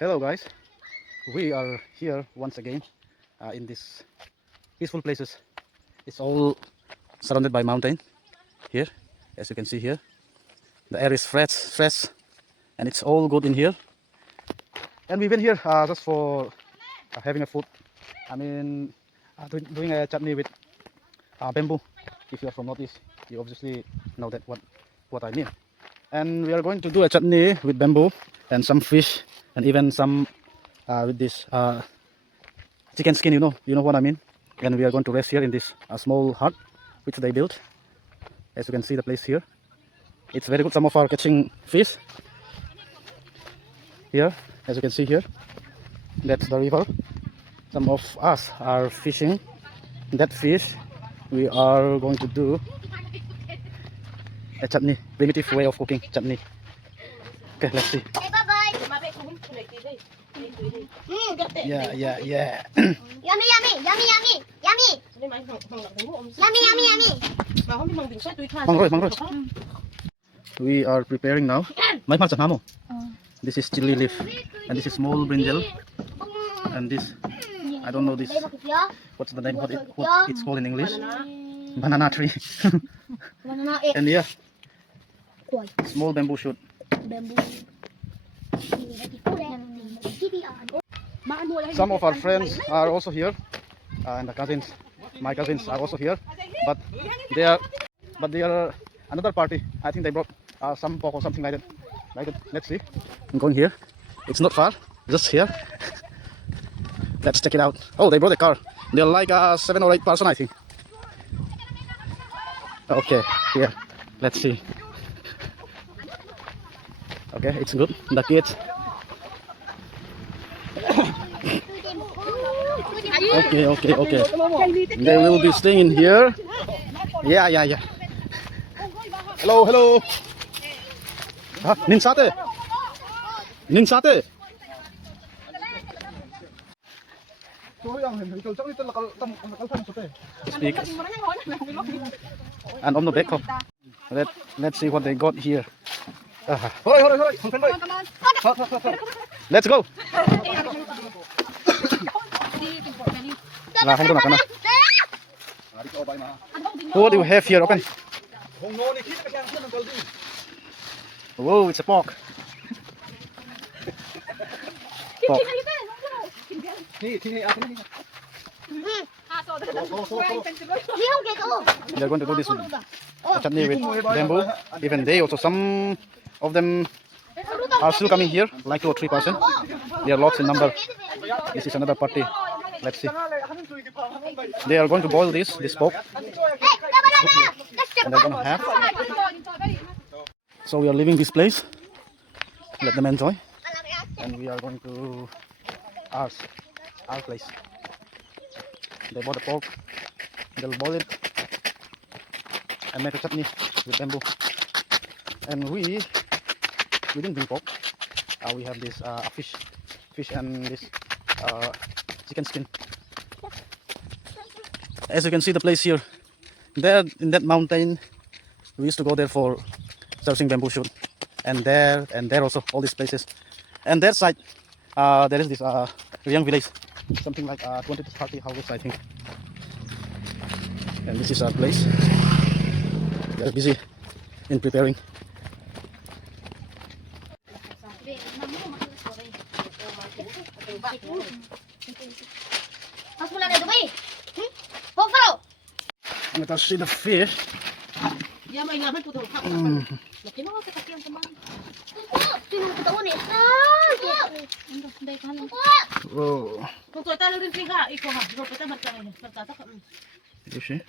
Hello guys, we are here once again in this peaceful places. It's all surrounded by mountain here, as you can see here. The air is fresh, and it's all good in here. And we've been here just for having a food. I mean, doing a chutney with bamboo. If you're from Northeast, you obviously know that what I mean. And we are going to do a chutney with bamboo and some fish and even some with this chicken skin, you know what I mean. And we are going to rest here in this small hut which they built. As you can see the place here, it's very good. Some of our catching fish here, as you can see here, that's the river. Some of us are fishing that fish. We are going to do a chutney, primitive way of cooking chutney. Okay, let's see. Yeah. Yummy, yummy, yummy, yummy, yummy, yummy, yummy. Mang Roy. We are preparing now. May malsa mo. This is chili leaf, and this is small brinjal, and this, I don't know this. What's the name? What it's called in English? Banana tree. And yeah, small bamboo shoot. Some of our friends are also here, and the cousins, my cousins are also here, but they are another party. I think they brought some pork or something like that. Let's see. I'm going here. It's not far, just here. Let's check it out. Oh, they brought a car. They're like 7 or 8 person, I think. Okay, here. Let's see. Okay, it's good. The kids. Okay. They will be staying in here. Yeah. Hello. Nin sate. Speak. And on the back. Let's see what they got here. Let's go. What do you have here? Open. Whoa, it's a pork. Pork. They're going to do this chutney with bamboo. Even they also, some of them are still coming here, like 2 or 3 person. There are lots in number. This is another party. Let's see. They are going to boil this pork, and they're going to have. So we are leaving this place. Let them enjoy, and we are going to our place. They bought the pork. They'll boil it and make a chutney with bamboo. And we didn't bring pork. We have this fish and this chicken skin. As you can see the place here, there in that mountain, we used to go there for searching bamboo shoot, and there also, all these places. And that side, there is this young village, something like 20 to 30 houses, I think. And this is our place. We are busy in preparing. Let us see the fish. Whoa. You see?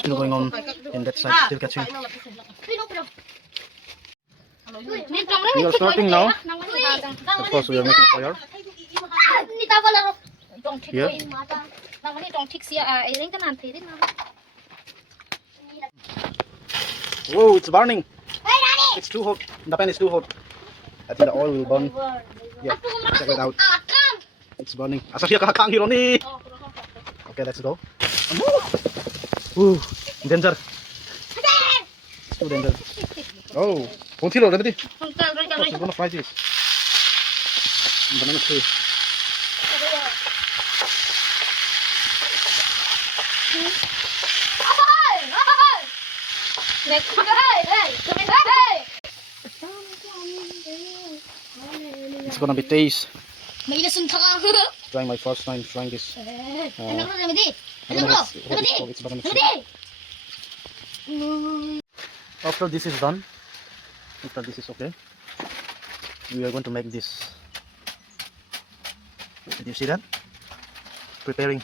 Still going on in that side, still catching. We are starting now. Of course, we are making fire. Here. Whoa, it's burning. It's too hot. The pan is too hot. I think the oil will burn. Yeah, check it out. It's burning. Okay, let's go. Ooh, danger. It's too danger. Oh, Concealer already. Tara, Oh, she's gonna fry this. Banana tree. It's gonna be taste. May lasong ka ka. Trying my first time trying this. Anak ko, namadi. I don't know what it's called. It's banana tree. After this is done, after this is okay, we are going to make this. Did you see that? Preparing.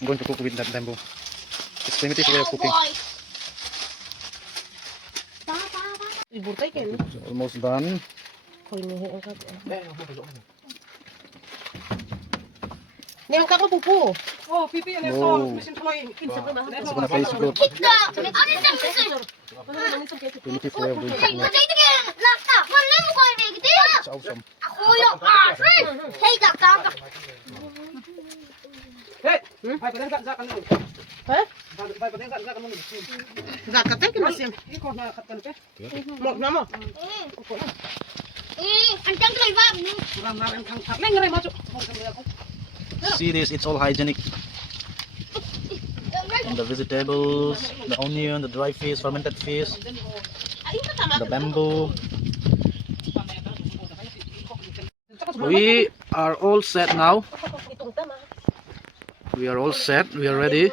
I'm going to cook with that bamboo. It's primitive way of cooking. It's almost done. Neng ka ko pupu. Oh, pipi yan ito. Oh. Misin tuloy. Kinsa ko na. It's gonna taste good. Primitive way of doing it. It's awesome. Hey, bay padeng sa kan. Ha? Bay padeng sa kan. Zakate ki masim. Iko na kat kan pe. Mok na mo. Kurang na ren kang kat. Neng ngare masuk. See this? It's all hygienic. And the vegetables, the onion, the dry fish, fermented fish, the bamboo. We are all set now. We are all set. We are ready.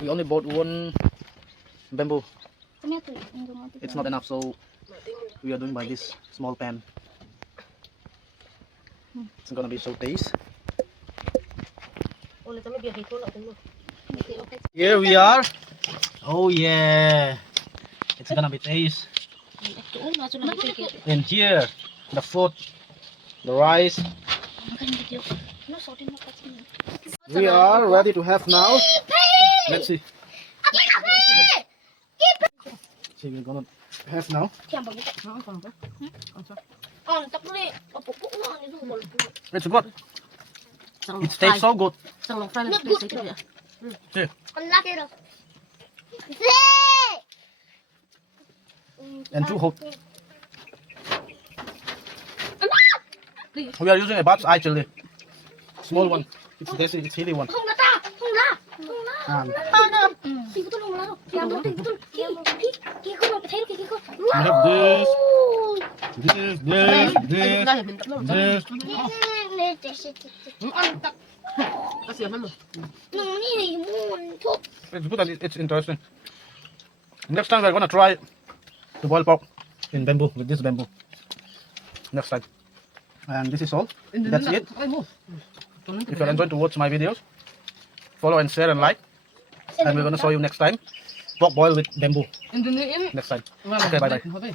We only bought one bamboo. It's not enough, so we are doing by this small pan. It's gonna be so tasty. Here we are. Oh yeah, it's gonna be taste. And here, the food, the rice. We are ready to have now. Let's see. See, we're gonna have now. It's good. It tastes so good. Sang long fry lang sa ito ya. See, and too hot. We are using a Bob's eye chili, small one. It's this, it's chili one. And we have this, Kasi ano mo? It's good and it's interesting. Next time we're gonna try to boil pork in bamboo with this bamboo. Next time. And this is all. That's it. If you're enjoying to watch my videos, follow and share and like. And we're gonna show you next time pork boil with bamboo. Next time. Okay, bye bye.